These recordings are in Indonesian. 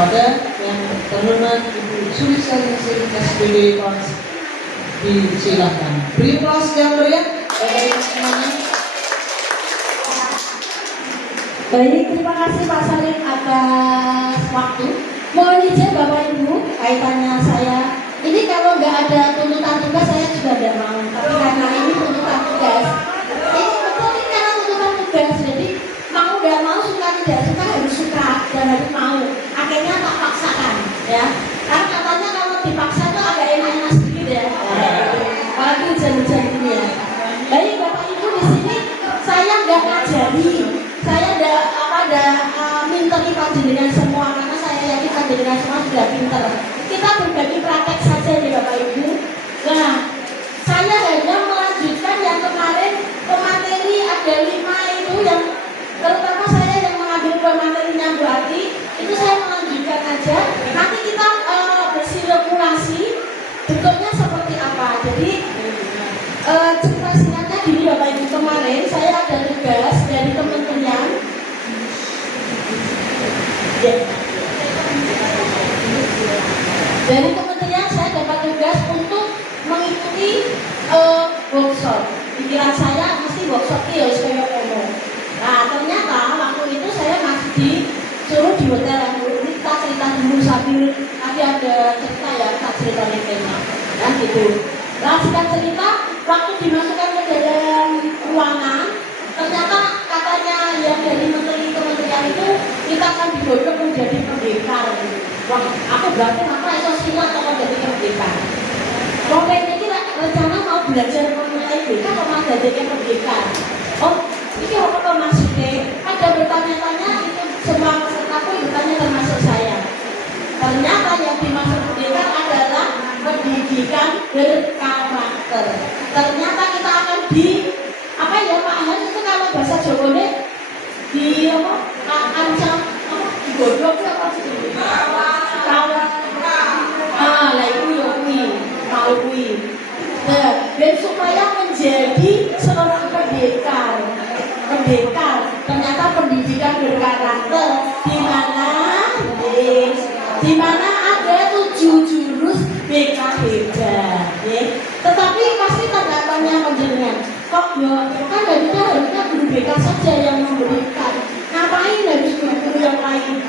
Kepada yang terhormat Ibu Sulisani SPD Kons, disilakan. Beri aplaus yang meriah Bapak Ibu semuanya. Baik, terima kasih Pak Salim atas waktu. Mohon izin Bapak Ibu, kaitannya saya ini kalau nggak ada tuntutan tugas saya juga tidak mau. Tapi karena ini tuntutan tugas, ini betul ini karena tuntutan tugas. Jadi mau nggak mau, suka tidak suka harus suka dan harus mau. Akhirnya tak paksakan, ya. Karena katanya kalau dipaksa itu agak enak-enak sedikit ya. Apalagi hujan-hujan ini ya. Baik Bapak Ibu, di sini saya nggak ngajari. Saya ada minteri panjenengan semua karena saya yakin panjenengan semua sudah pinter. Kita berbagi praktek saja nih Bapak Ibu. Nah, saya hanya melanjutkan yang kemarin pemateri ada 5 itu yang terutama saya yang mengambil pematerinya Bu Ati itu saya melanjutkan aja. Nanti kita bersirkulasi bentuknya seperti apa. Jadi cerita singkatnya gini Bapak Ibu, kemarin saya ada tugas dari kementerian dari kementerian saya dapat tugas untuk mengikuti workshop. Pikiran saya mesti workshop itu harus kayak ngomong. Nah ternyata waktu itu saya masih disuruh di hotel yang dulu. Ini kita cerita dulu sambil tadi ada cerita ya, kita cerita tema kan gitu. Nah singkat cerita, waktu dimasukkan ke dalam ruangan, ternyata katanya yang dari menteri kementerian itu kita akan digodok menjadi pendekar. Wah, aku berarti apa itu silat atau jadi pendekar. Pokoknya ini rencana mau belajar mengenai BK atau mau jadi pendekar. Oh, ini apa maksudnya? Ada bertanya-tanya itu semua pesertaku bertanya termasuk saya. Ternyata yang dimaksud pendekar adalah pendidikan berkarakter. Ternyata kita akan di apa ya Pak Hans itu kalau bahasa Jawanya di apa ancam apa digodok apa sih kawan lah itu ya mau dan supaya menjadi seorang pendekar ternyata pendidikan berkarakter di mana ada 7 jurus BK hebat ya. Tetapi pasti tanda tanya panjenengan kok ya kan harusnya guru BK saja yang memberikan, ngapain harus guru-guru yang lain?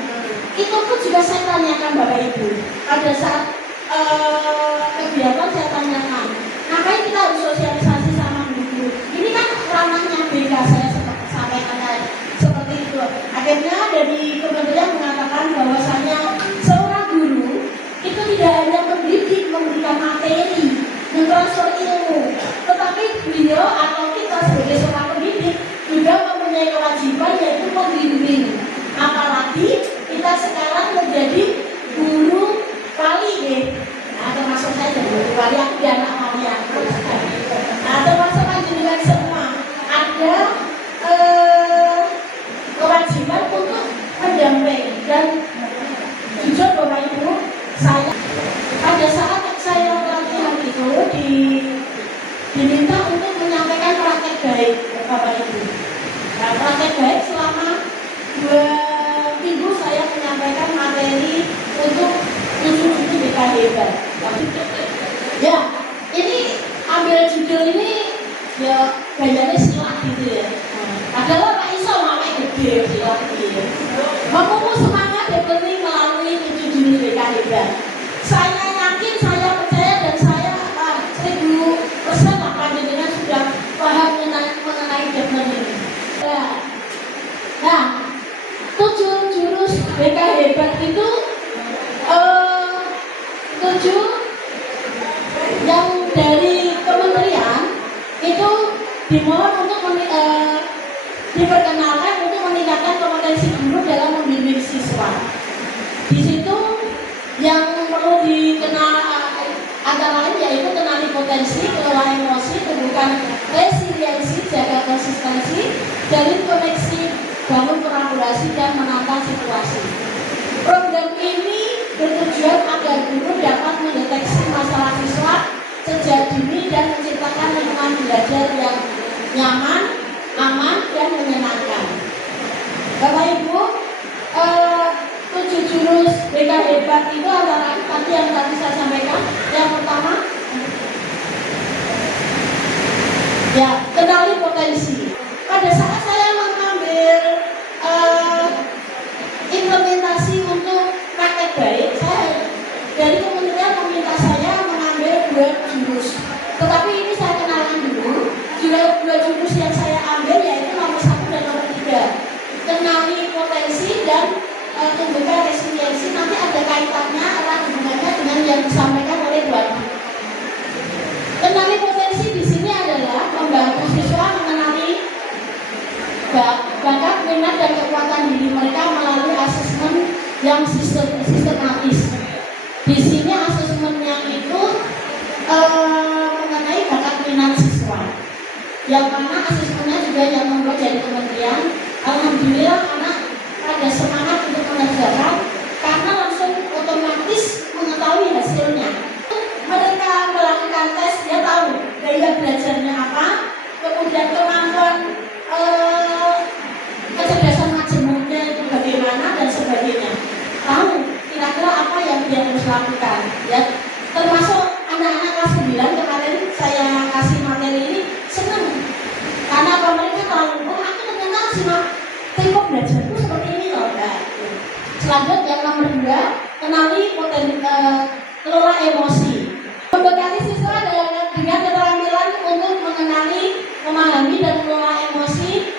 Itu pun juga saya tanyakan Bapak Ibu pada saat kegiatan saya tanyakan ngapain kita harus sosialisasi sama guru. Ini kan ranahnya BK, saya sampaikan seperti itu. Akhirnya dari kementerian mengatakan bahwasanya seorang guru itu tidak hanya mendidik, memberikan materi, mentransfer ilmu, tetapi beliau atau kita sebagai seorang pendidik juga mempunyai kewajiban yaitu membimbing. Apalagi kita sekarang menjadi guru wali ya. Nah termasuk saya jadi guru wali, aku di anak wali aku. Nah termasuk panjenengan semua ada kewajiban untuk mendamping dan jujur Bapak Ibu, saya pada saat saya pelatihan itu diminta untuk menyampaikan praktek baik Bapak Ibu. Nah, praktek baik selama 2 minggu saya menyampaikan materi untuk 7 judul BK hebat. Ya, ini ambil judul ini ya gayanya silat gitu ya. Adalah Pak Iso namanya gede silat gitu. Memupuk semangat dan penting melalui 7 judul BK hebat. Saya yakin, saya percaya dan saya 1000% lah panjenengan sudah paham mengenai development ini. Nah, 7 jurus BK hebat itu 7 yang dari kementerian itu dimohon untuk diperkenalkan untuk meningkatkan kompetensi guru dalam membimbing siswa. Di situ yang perlu dikenal antara lain yaitu kenali potensi, kelola emosi, tumbuhkan resiliensi, jaga konsistensi, jalin koneksi, bangun kolaborasi dan menata situasi. Program ini bertujuan agar guru dapat mendeteksi masalah siswa sejak dini dan menciptakan lingkungan belajar yang nyaman, aman, dan menyenangkan. Bapak Ibu, 7 jurus Terus BK hebat itu antara tadi yang tadi saya sampaikan. Yang pertama, ya kenali potensi. Pada saat saya mengambil implementasi untuk praktek baik, saya dari kementerian meminta saya mengambil 2 jurus. Tetapi ini saya kenalkan dulu. 2 jurus yang saya ambil yaitu nomor 1 dan nomor 3. Kenali potensi dan tumbuhkan resiliensi. Nanti ada kaitannya, erat hubungannya dengan yang disampaikan oleh Bu Adi. Kenali potensi di sini adalah membantu siswa mengenali bakat, minat, dan kekuatan diri mereka melalui asesmen yang sistematis. Di sini asesmennya itu mengenai bakat minat siswa. Yang mana asesmennya juga yang membuat dari kementerian. Alhamdulillah anak ada semangat untuk mengerjakan karena langsung otomatis mengetahui hasilnya. Mereka melakukan tes, dia tahu gaya belajarnya apa, kemudian kemampuan kecerdasan majemuknya itu bagaimana dan sebagainya. Tahu kira-kira apa yang dia harus lakukan, ya. Termasuk anak-anak kelas 9 kemarin saya kasih materi ini senang karena mereka tahu, oh aku ternyata simak tipe belajarku seperti ini loh. Nah, selanjutnya yang nomor 2, kenali kelola emosi. Membekali siswa dengan keterampilan untuk mengenali, memahami dan mengelola emosi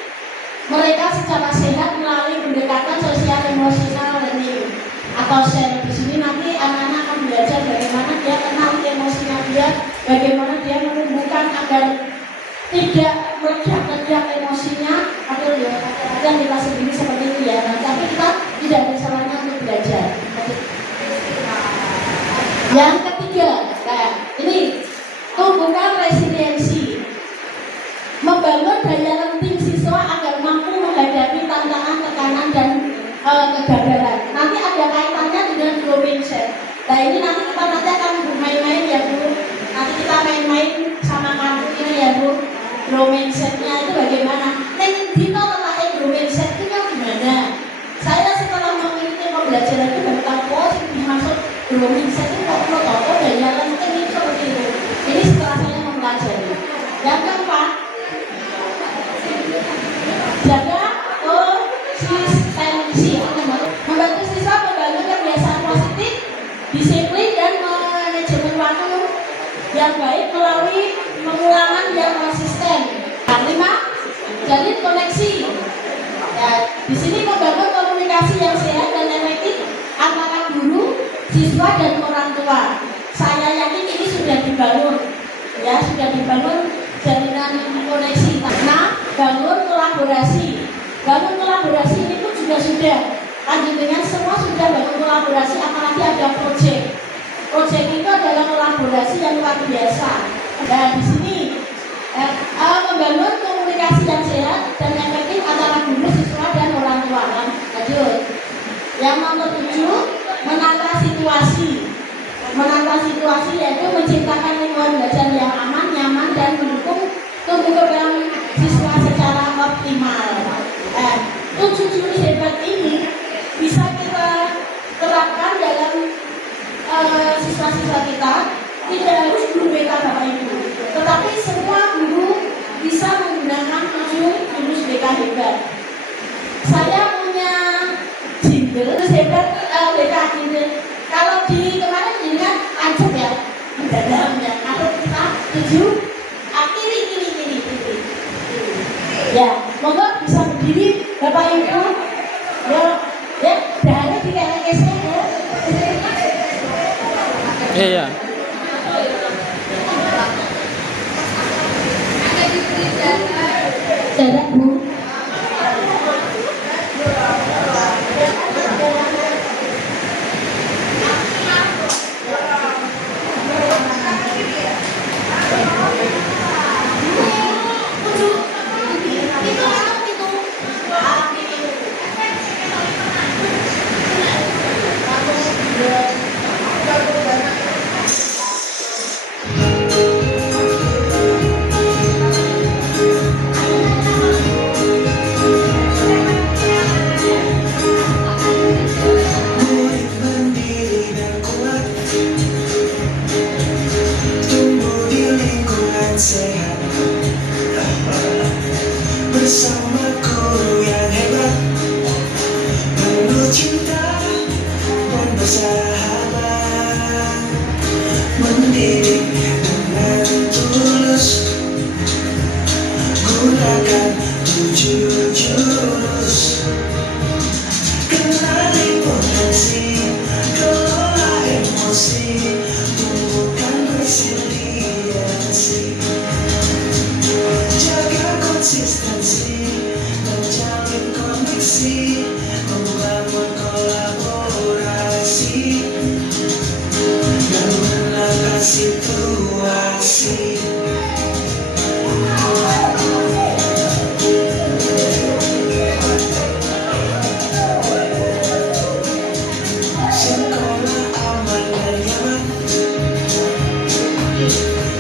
mereka secara sehat melalui pendekatan sosial emosional learning atau share. Di sini nanti anak-anak akan belajar bagaimana dia kenal emosinya dia, bagaimana dia menumbuhkan agar tidak meledak-ledak emosinya. Atau ya kadang kita sendiri seperti itu ya. Nah, tapi kita tidak ada salahnya untuk belajar. Yang ketiga, nah ini tumbuhkan resiliensi, membangun daya lenting siswa agar mampu menghadapi tantangan, tekanan, dan kegagalan. Nanti ada kaitannya dengan grow mindset. Nah ini nanti kita akan main-main ya Bu. Nanti kita main-main sama kartunya ya Bu. Grow mindsetnya itu bagaimana? Neng Dino tentang grow mindset itu gimana? Saya setelah mengikuti pembelajaran itu baru tahu oh dimaksud grow mindset itu kok daya lenting itu seperti itu. Ini setelah saya mempelajari. Yang keempat, jaga konsistensi, membantu siswa membangun kebiasaan positif, disiplin dan manajemen waktu yang baik melalui pengulangan yang konsisten. Yang 5, jalin koneksi. Ya, di sini membangun komunikasi yang sehat dan efektif antara guru, siswa dan orang tua. Saya yakin ini sudah dibangun, ya sudah dibangun jalinan koneksi. Nah, bangun kolaborasi. Bangun kolaborasi ini pun juga sudah. Lanjut dengan semua sudah bangun kolaborasi, apalagi ada proyek. Proyek itu adalah kolaborasi yang luar biasa. Nah, di sini membangun komunikasi yang sehat dan efektif antara guru, siswa dan orang tua. Lanjut. Yang nomor 7, menata situasi. Menata situasi yaitu menciptakan lingkungan belajar yang aman, nyaman, dan mendukung tumbuh kembang siswa secara optimal. 7 jurus hebat ini bisa kita terapkan dalam siswa-siswa kita. Tidak harus guru BK Bapak Ibu, tetapi semua guru bisa menggunakan 7 jurus BK hebat. Saya punya jingle hebat BK jingle. Kalau di kemarin dengan ancet ya, dalamnya. Atau kita 7 kiri. Ya, monggo bisa berdiri Bapak Ibu. Ya, dahannya dikasih ya. Iya. Jarak Bu. bersahabat, mendidik dengan tulus, gunakan 7 jurus, kenali potensi, kelola emosi, tumbuhkan resiliensi, jaga konsistensi, menjalin koneksi, membangun kolaborasi, dan menata situasi. Sekolah aman dan nyaman,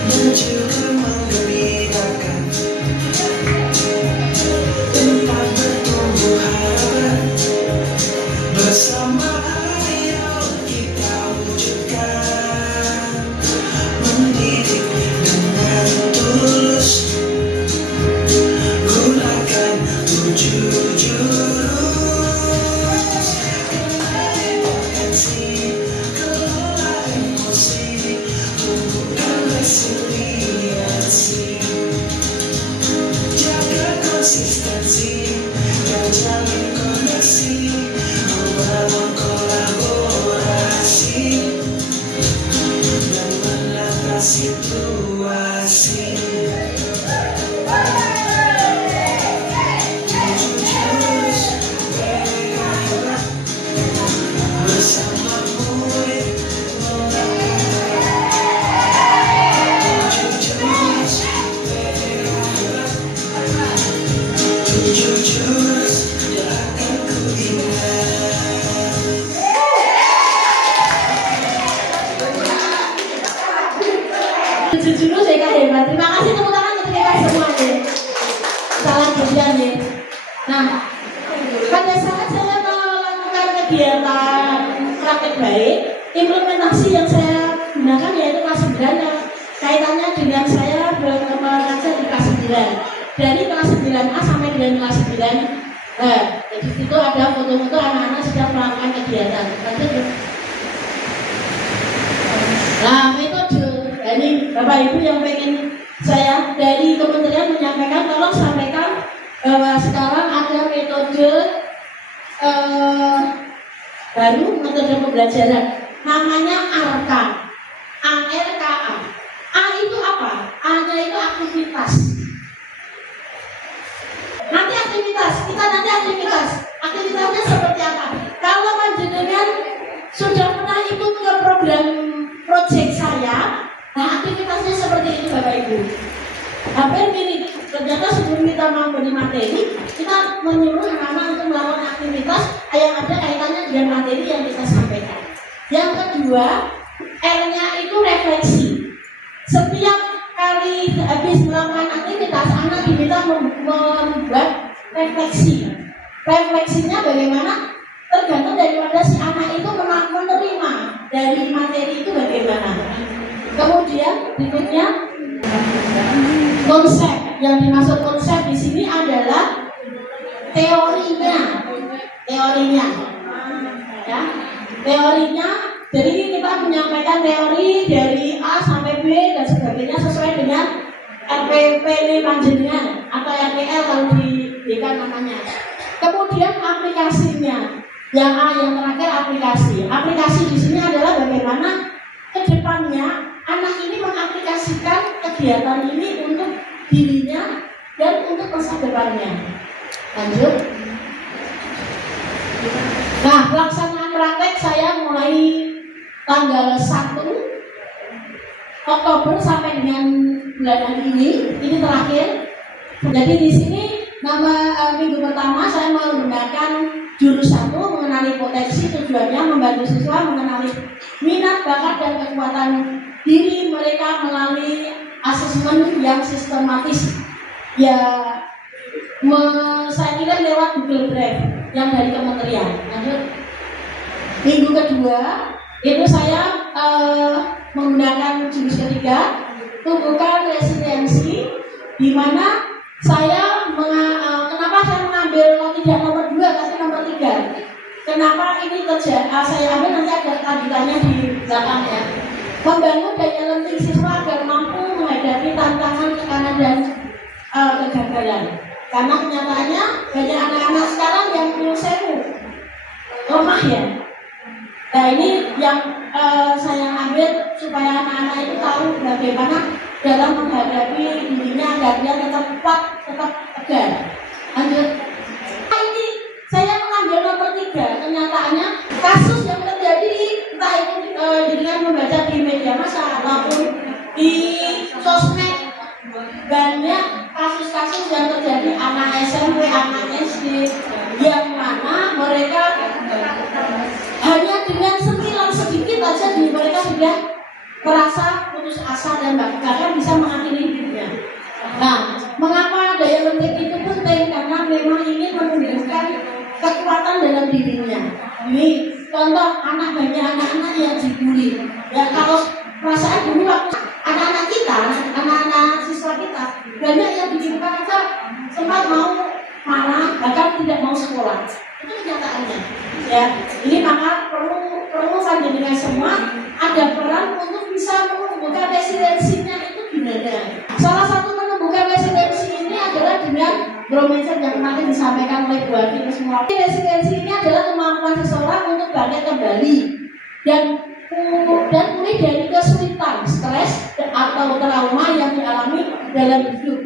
dan juga menggembirakan, tempat bertumbuh harapan, bersama ayo kita wujudkan, mendidik dengan tulus, gunakan 7 jurus, kenali potensi, kelola emosi, tumbuhkan resiliensi, jaga konsistensi, dan jalin koneksi, membangun kolaborasi, dan menata situasi. 7 jurus mereka hebat, bersama murid mengangkat. 7 jurus mereka hebat, 7 jurus yang akan ku ingat. Jujur saya hebat. Terima kasih tepuk tangan untuk kita semuanya. Salam kemudian ya. Nah, pada saat saya melakukan kegiatan praktek baik, implementasi yang saya gunakan yaitu kelas 9 yang kaitannya dengan saya mengajar di kelas 9. Dari kelas 9A sampai dengan kelas 9. Jadi itu ada foto-foto anak-anak sedang melakukan kegiatan. Lanjut. Nah, metode ini Bapak Ibu yang pengen saya dari kementerian menyampaikan, tolong sampaikan bahwa sekarang ada metode baru, metode pembelajaran namanya ARKA. ARKA. A itu apa? A-nya itu aktivitas. Nanti aktivitas, kita nanti aktivitas. Aktivitasnya seperti apa? Kalau panjenengan sudah pernah ikut ke program proyek saya, nah aktivitasnya seperti itu Bapak Ibu. Hampir mirip. Ternyata sebelum kita memberi materi, kita menyuruh anak-anak untuk melakukan aktivitas yang ada kaitannya dengan materi yang kita sampaikan. Yang kedua, R-nya itu refleksi. Setiap kali habis melakukan aktivitas, anak diminta membuat refleksi. Refleksinya bagaimana? Tergantung daripada si anak itu menerima dari materi itu bagaimana. Kemudian berikutnya konsep. Yang dimaksud konsep di sini adalah teorinya, ya, teorinya. Jadi kita menyampaikan teori dari A sampai B dan sebagainya sesuai dengan RPP panjenengan atau RPL kalau diberikan namanya. Kemudian aplikasinya. Yang A yang terakhir aplikasi. Aplikasi di sini adalah bagaimana kedepannya anak ini mengaplikasikan kegiatan ini untuk dirinya dan untuk masa depannya. Lanjut. Nah, pelaksanaan praktek saya mulai tanggal 1 Oktober sampai dengan bulan ini terakhir. Jadi di sini minggu pertama saya menggunakan jurus 1 mengenali potensi, tujuannya membantu siswa mengenali minat, bakat dan kekuatan diri mereka melalui asesmen yang sistematis. Ya, saya kira lewat Google Drive yang dari kementerian. Lanjut. Minggu kedua itu saya menggunakan jurus ketiga, tumbuhkan resiliensi, di mana saya kenapa saya mengambil tidak nomor 2 tapi nomor 3. Kenapa ini saya ambil, nanti ada lanjutannya di belakang ya. Membangun daya lenting siswa agar mampu menghadapi tantangan, tekanan dan kegagalan. Karena kenyataannya banyak anak-anak sekarang yang sewu lemah ya. Nah ini yang saya ambil supaya anak-anak itu tahu bagaimana dalam menghadapi dirinya agar dia tetap kuat, tetap tegar. Lanjut. Nah, ini saya mengambil nomor 3. Kenyataannya kasus yang terjadi entah itu dengan membaca di media massa maupun di sosmed, banyak kasus-kasus yang terjadi anak SMP, anak SD yang mana mereka hanya dengan sentilan sedikit aja mereka sudah merasa putus asa dan bahkan bisa mengakhiri hidupnya. Nah, mengapa daya lenting itu penting? Karena memang ingin menumbuhkan kekuatan dalam dirinya. Ini contoh banyak anak-anak yang dibully. Ya kalau perasaan dulu waktu anak-anak kita, anak-anak siswa kita, banyak yang dikirimkan aja sempat mau marah, bahkan tidak mau sekolah. Itu kenyataannya. Ya, ini maka perlu panjenengan semua ada peran untuk bisa menumbuhkan residensinya itu gimana. Salah satu menumbuhkan residensi ini adalah dengan mindset yang kemarin disampaikan oleh Bu Adi semua. Residensi ini adalah kemampuan seseorang untuk bangkit kembali dan pulih dari kesulitan, stres atau trauma yang dialami dalam hidup.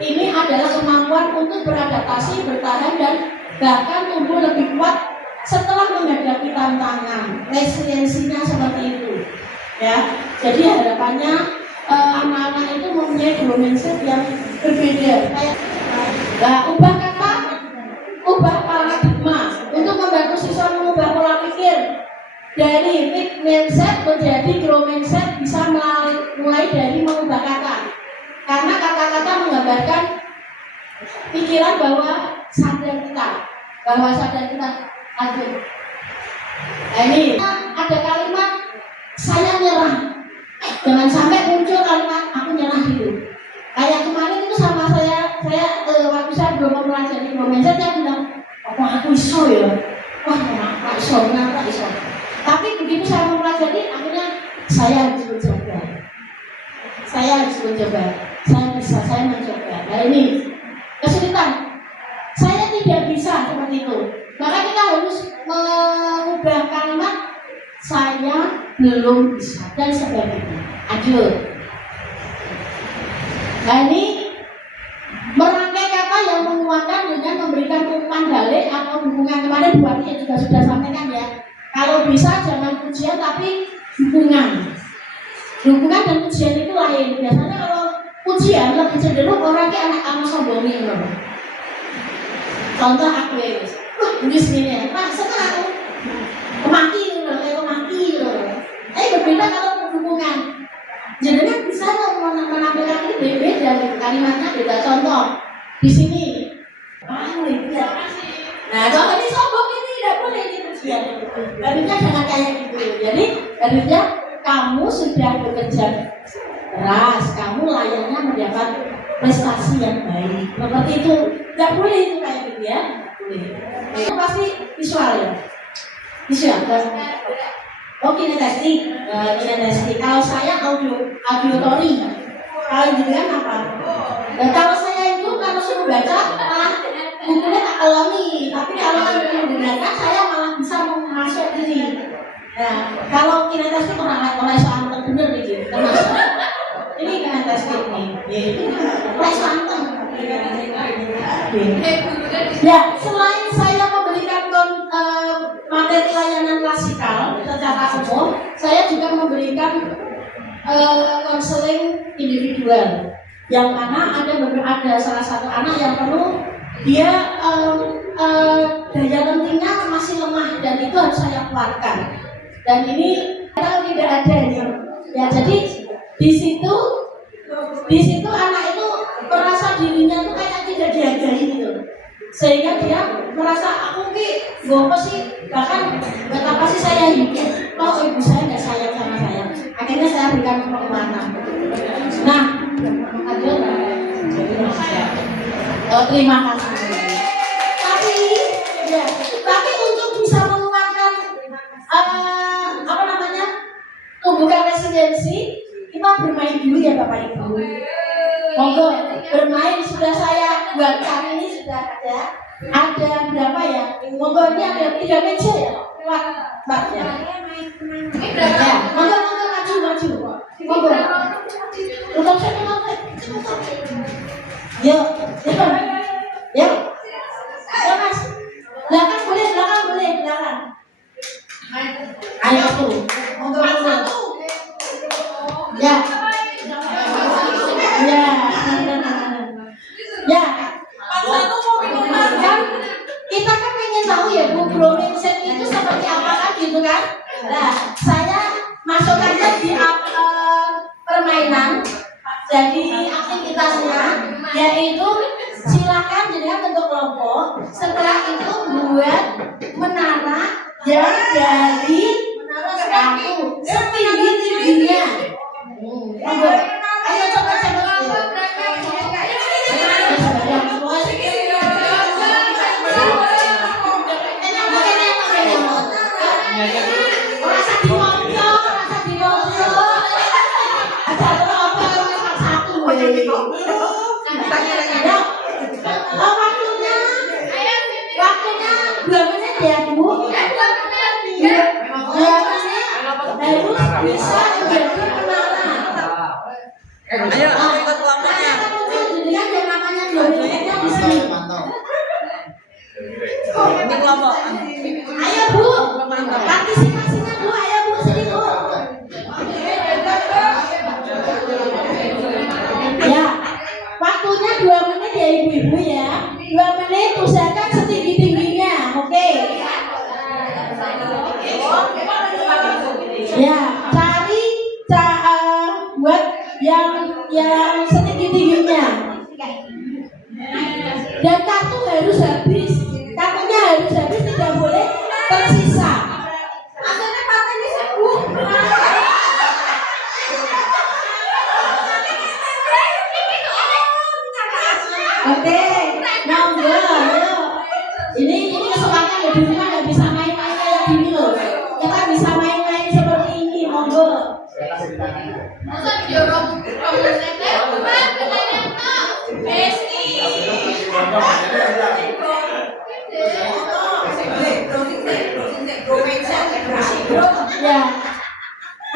Ini adalah kemampuan untuk beradaptasi, bertahan dan bahkan tumbuh lebih kuat setelah menghadapi tantangan. Resiliensinya seperti itu. Ya, jadi harapannya anak-anak itu mempunyai mindset yang berbeda. Ubah kata, ubah paradigma untuk membantu siswa mengubah pola pikir dari fixed mindset menjadi grow mindset bisa mulai dari mengubah kata. Karena kata-kata menggambarkan pikiran bahwa sadar kita. Lanjut. Nah ini ada kalimat saya nyerah. Jangan sampai muncul kalimat aku nyerah dulu. Kayak kemarin itu sama saya waktu saya belum mempelajari mindset, saya bilang, apa aku iso ya? Wah, kenapa iso? Tapi begitu saya mempelajari, akhirnya saya harus mencoba. Saya bisa, saya mencoba. Nah ini kesulitan. Saya tidak bisa seperti itu. Maka kita harus mengubah kalimat saya belum bisa dan sebagainya. Lanjut. Nah ini merangkai kata yang menguatkan dengan memberikan umpan balik atau dukungan. Kemarin Bu Ati juga sudah sampaikan ya. Kalau bisa jangan pujian tapi dukungan. Dukungan dan pujian itu lain. Biasanya kalau pujian lebih cenderung orang kayak anak sombongin loh. Contoh aku ya, ini segini ya, senang aku kemaki loh. Tapi berbeda kalau dukungan. Jadi kan bisa menampilkan ini beda, kalimatnya beda. Contoh di sini, ya. Nah contoh ini sombong ini tidak boleh ini pujian. Harusnya jangan kayak gitu. Jadi harusnya kamu sudah bekerja keras, kamu layaknya mendapat prestasi yang baik. Seperti itu, tidak boleh itu kayak gitu ya. Boleh. Itu pasti visual ya. Visual. Oh kinestetik. Kalau saya auditory. Kalau juga apa? Kalau saya itu kalau suruh baca malah bukunya tak alami. Tapi kalau menggunakan saya malah bisa masuk diri. Nah, kalau kinestetik orang soal terbener gitu. Ini kinestetik nih. Anteng. Ya, selain saya memberikan materi layanan klasikal secara umum, saya juga memberikan konseling individual, yang mana ada salah satu anak yang perlu dia daya lentingnya masih lemah dan itu harus saya kuatkan. Dan ini kalau tidak ada ya, jadi di situ anak itu merasa dirinya tuh kayak tidak dihargai gitu, sehingga dia merasa aku gopo sih, bahkan betapa sih saya hidup, ibu saya nggak sayang sama saya. Akhirnya saya berikan penguatan. Nah, lanjut. Terima kasih. Tapi untuk bisa menguatkan Bapak Ibu. Monggo bermain sudah saya buatkan ini sudah ada. Ada berapa ya? Monggo ini ada 3 meja ya, Mbak ya. Ya, monggo maju. Monggo. Untuk saya monggo. Yuk. Ya Mas. Belakang boleh. Ayo tuh. Monggo. Ya. Kita kan pengen tahu ya Bu, bromance itu seperti apa kan gitu kan? Nah, saya masukkannya di permainan. Jadi aktivitasnya yaitu silakan jenengan bentuk kelompok. Setelah itu buat menara yang dari satu setinggi-tingginya. Ayo coba. Waktunya 2 menit ya Bu. 2 menit harus bisa menjadi penara. Ayo, ikut kelompoknya. Jadi yang namanya 2 menitnya di sini. Ini kelompok. Ayo Bu, partisipasinya Bu, ayo Bu, sini Bu. Ya, waktunya 2 menit ya ibu-ibu ya. 2 menit usahakan setinggi-tingginya, oke? Ya, cari buat yang setinggi-tingginya. Dan kartu harus habis. Kartunya harus habis, tidak boleh tersisa. Akhirnya partainya sembuh. Oke, monggo, ayo. Ini kesempatan ya di rumah nggak bisa main-main kayak gini loh. Kita bisa main-main seperti ini, monggo. Masa video Ya,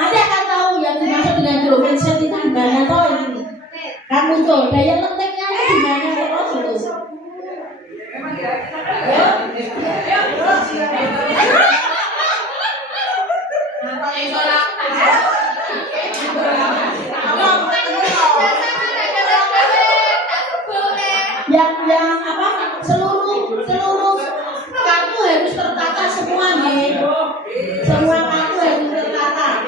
nanti akan tahu yang dimaksud dengan bromance itu gimana toh ini. Kan muncul daya lentiknya itu gimana terus itu. Yang apa? Seluruh kartu harus tertata semua nih. Semua kartu harus tertata.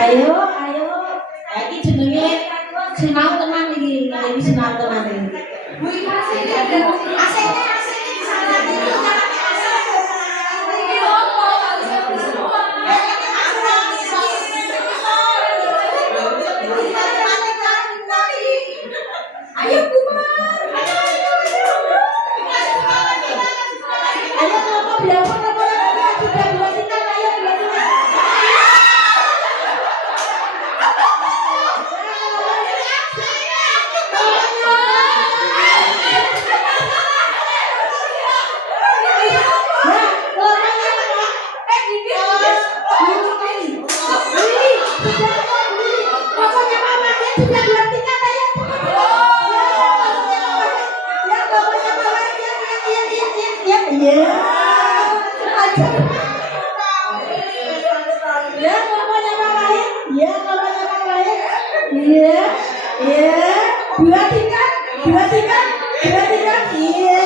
Ayo, lagi jenenge sinau tenan iki, lagi sinau tenan iki. Bu iki AC-nya di sana itu jangan AC. Iki opo? Ayo Buma. Ayo kelompok berapa sudah 2 tingkat, ayo 2 tingkat. Dua tingkat, iya.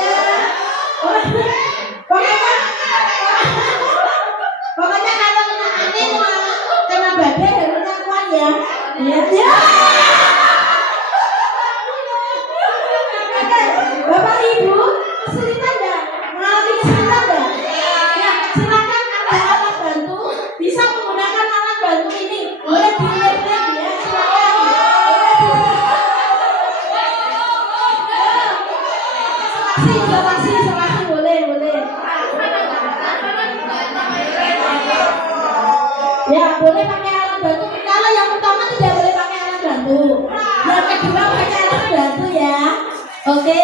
Oke.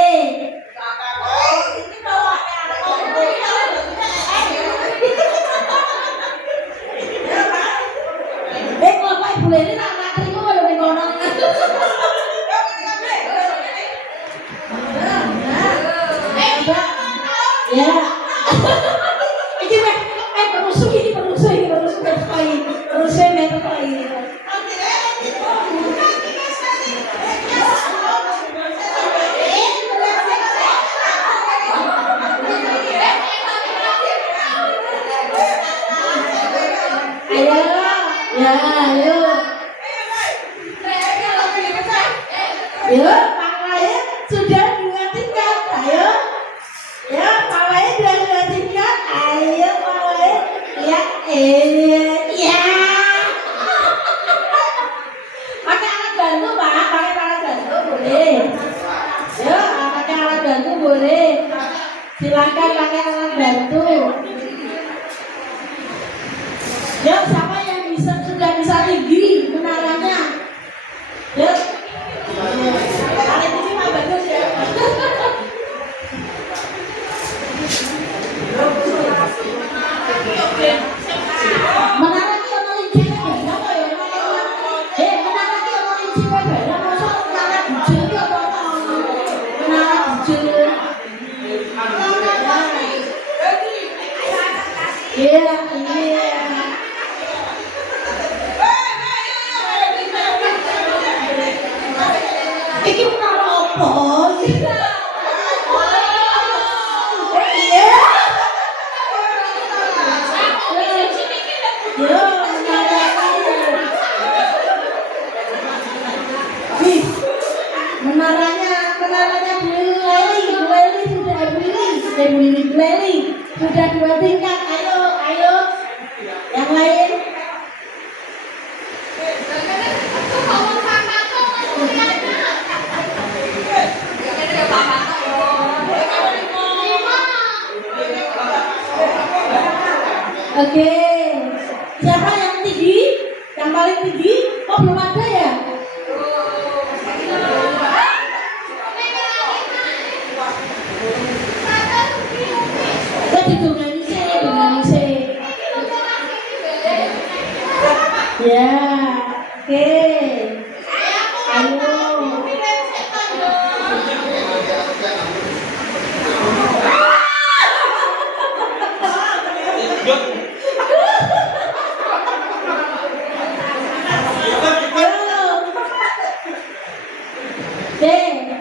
Bapak Ibu ini nak terima kalau di kono. Ya. Ini perusuh Ya, Pak Wahid sudah 2 tingkat. Ayo. Ya, Pak Wahid sudah 2 tingkat. Ayo, Pak Wahid. Ya, ya. Pakai alat bantu, Pak. Pakai alat bantu boleh. Ya, pakai alat bantu boleh. Silakan pakai alat bantu. Ya, siapa yang sudah bisa tinggi menaranya? Ya. Paling tinggi mah bagus ya. Menara ki ono lincine beda apa ya? Menara ki ono lincine beda, mosok menara bujil ki apa ono? Menara bujil. Iya, iya. Iki menara apa? Iya. Ya, menara menaranya Buleli sudah 2 tingkat. Ayo, yang lain. Oke, siapa yang tinggi? Yang paling tinggi? Oh, belum ada ya? Tadi dungani sih. Ya, oke. Ayo.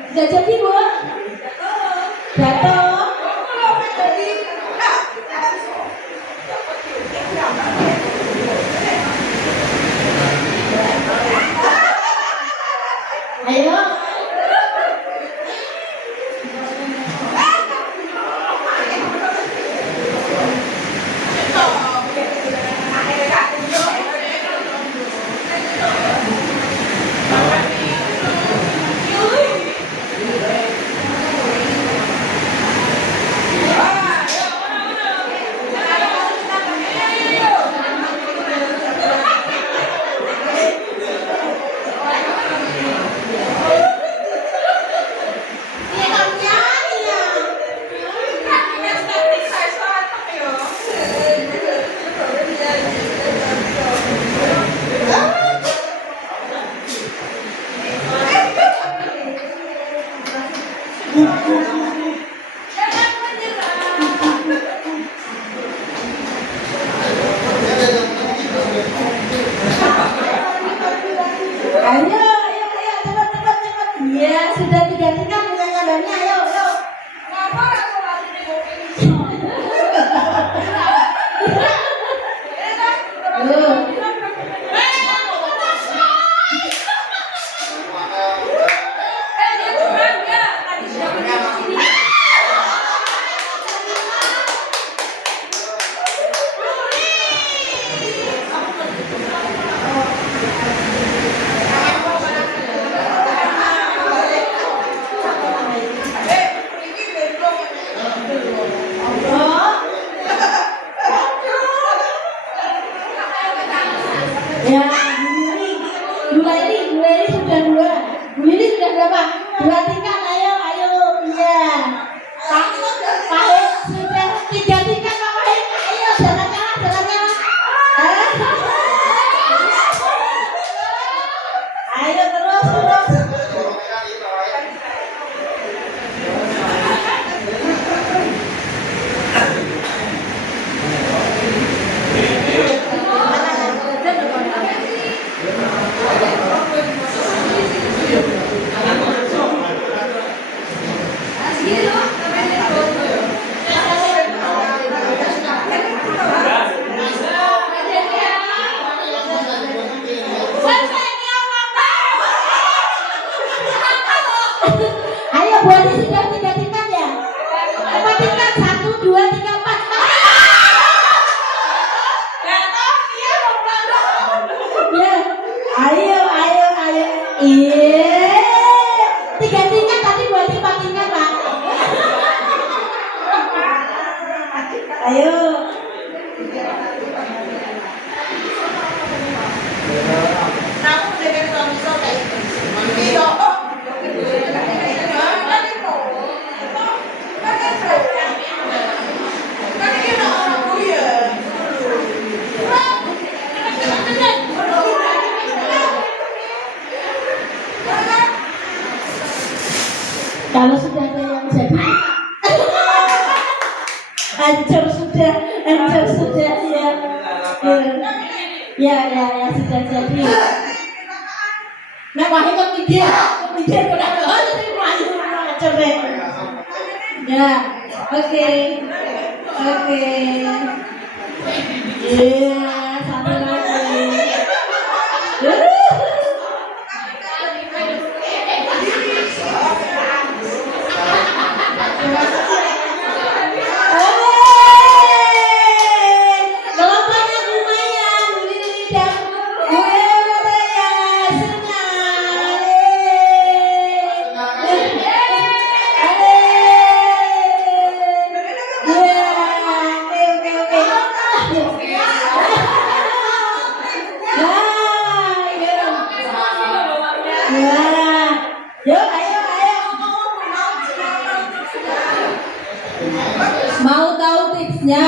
Sudah jadi Bu? Jatuh. Ayo. Ayo, cepat. Iya, sudah 3 tingkat penyanyi. Ayo. Ya, Bu Lili sudah 2. Bu Lili sudah berapa? 2 tingkat. Ayo. Kalau sudah ada yang jadi, hancur sudah ya. Ya sudah jadi. Nah, wahai kepikir udah jadi maju hancur deh. Ya, oke. Iya, satu lagi. Kelompoknya lumayan, Lili dan gue yang senang. Mau tahu tipsnya?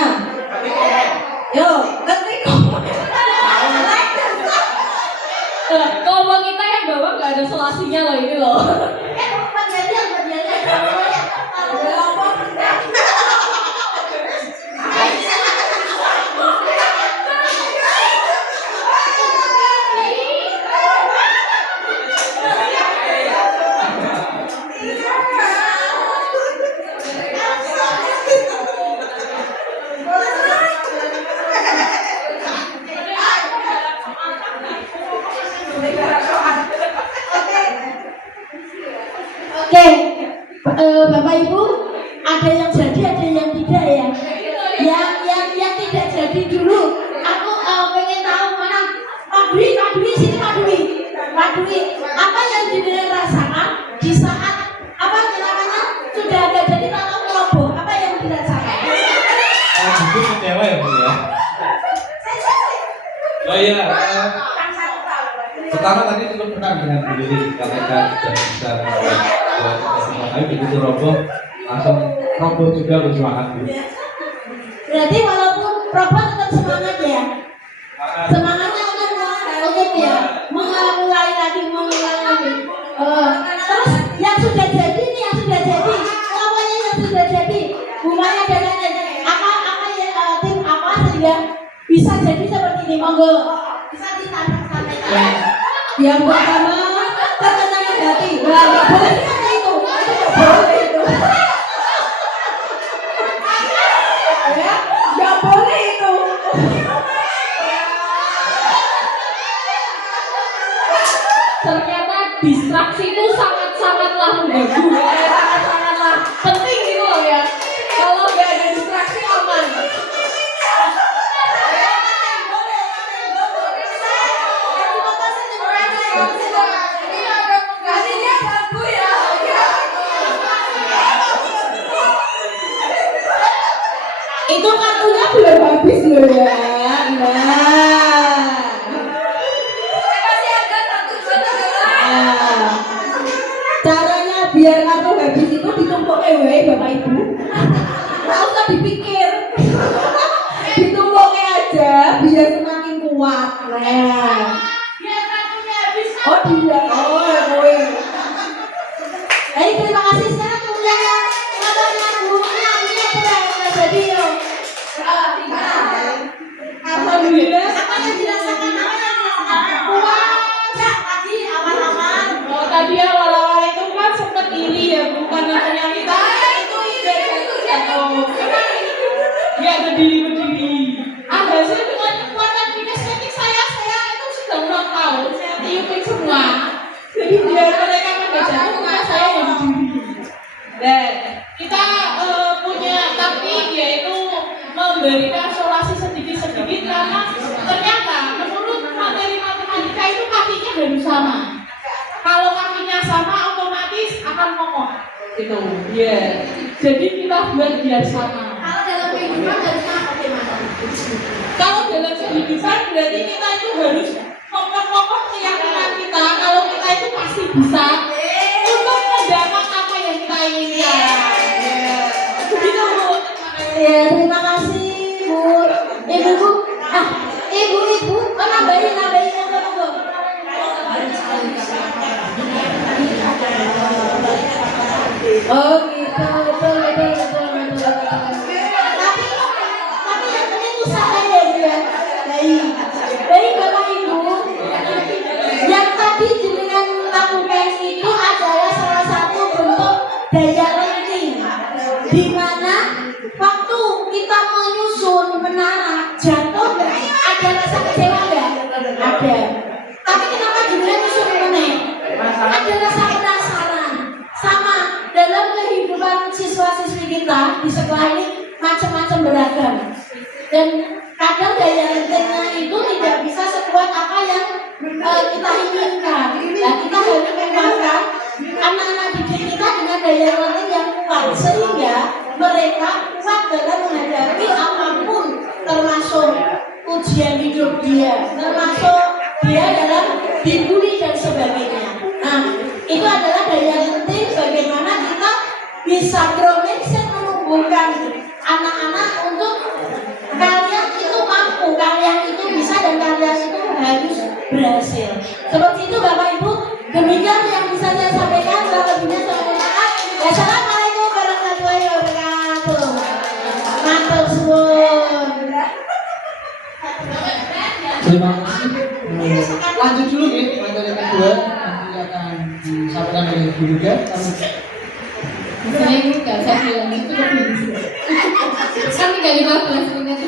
Yo, ketik. Kelompok kita yang bawah nggak ada solasinya loh ini loh. Oke, Bapak Ibu, ada yang jadi, ada yang tidak ya. Yang tidak jadi dulu. Aku pengen tahu mana Pak Dwi sini Pak Dwi. Apa yang dirasakan di saat apa namanya sudah ada jadi tanah roboh? Apa yang dirasakan? Mungkin kecewa ya Bu ya. Oh iya. Pertama tadi cukup senang dengan Bu Lili ketika sudah bisa tapi begitu roboh langsung roboh juga bersemangat Bu. Berarti walaupun roboh tetap semangat ya. Semangatnya oke ya. Mulai lagi. Terus yang sudah jadi nih, semuanya yang sudah jadi, bunganya dan lain-lain. Apa ya tim apa sehingga bisa jadi seperti ini? Monggo. Bisa ditanya. Yang pertama ketenangan hati. Wah, nggak boleh itu. Ya, nggak boleh itu. Ternyata distraksi itu sangatlah mengganggu, sangatlah penting gitu loh ya. Kalau nggak ada distraksi aman. Itu kartunya belum habis loh ya. Caranya biar kartu habis itu ditumpuk wae Bapak Ibu. Nggak usah dipikir. Ditumpuk aja biar semakin kuat. Nah. Oh dia. Oh kowe. Terima kasih sekarang kemudian katanya gurunya jadi yo. Alhamdulillah. Apa yang dirasakan? Puas. Tadi awal-awal. Oh, tadi awal-awal itu kan sempat iri ya, bukan namanya kita. Itu ide itu jatuh. Ya berdiri. Hasil dengan kekuatan kinestetik saya itu sudah ulang tahun. Saya tiupin semua. Jadi biar mereka pada jatuh, maka saya yang berdiri. Dan kita punya taktik yaitu memberikan solasi sedikit karena ternyata menurut materi matematika itu kakinya harus sama. Kalau kakinya sama otomatis akan kokoh gitu. Ya. Jadi kita buat biar sama. Kalau dalam kehidupan harusnya bagaimana? Kalau dalam kehidupan berarti kita itu harus kokoh keyakinan kita kalau kita itu pasti bisa untuk mendapat apa yang kita inginkan. Begitu Bu. Ya, terima kasih Bu. Ibu. Ibu. Oh, nambahin monggo. Oh gitu, betul. Tapi yang penting usaha ya dia. Baik Bapak Ibu, yang tadi jenengan lakukan itu adalah salah satu bentuk daya lenting, di mana waktu kita menyusun menara jatuh ada rasa kecewa nggak? Ada. Tapi kenapa jenengan nyusun meneh? Ada rasa penasaran. Sama dalam kehidupan siswa-siswi kita di sekolah ini macam-macam beragam. Dan kadang daya lentingnya itu tidak bisa sekuat apa yang kita inginkan. Nah, kita harus mengembangkan anak-anak didik kita dengan daya lenting yang kuat sehingga mereka kuat dalam menghadapi apapun, termasuk ujian hidup dia, termasuk dia dalam dibully dan sebagainya. Nah, itu adalah daya lenting bagaimana kita bisa mindset menumbuhkan anak-anak untuk kalian itu mampu, kalian itu bisa, dan kalian itu harus berhasil. Seperti itu Bapak Ibu. Demikian yang bisa saya sampaikan. Selebihnya saya mohon maaf. Wassalamualaikum warahmatullahi wabarakatuh. Matur suwun. Terima kasih. Lanjut dulu nih materi kedua, nanti akan disampaikan oleh Bu Yuda. Saya enggak, saya bilang itu lebih. Kan 15 menit.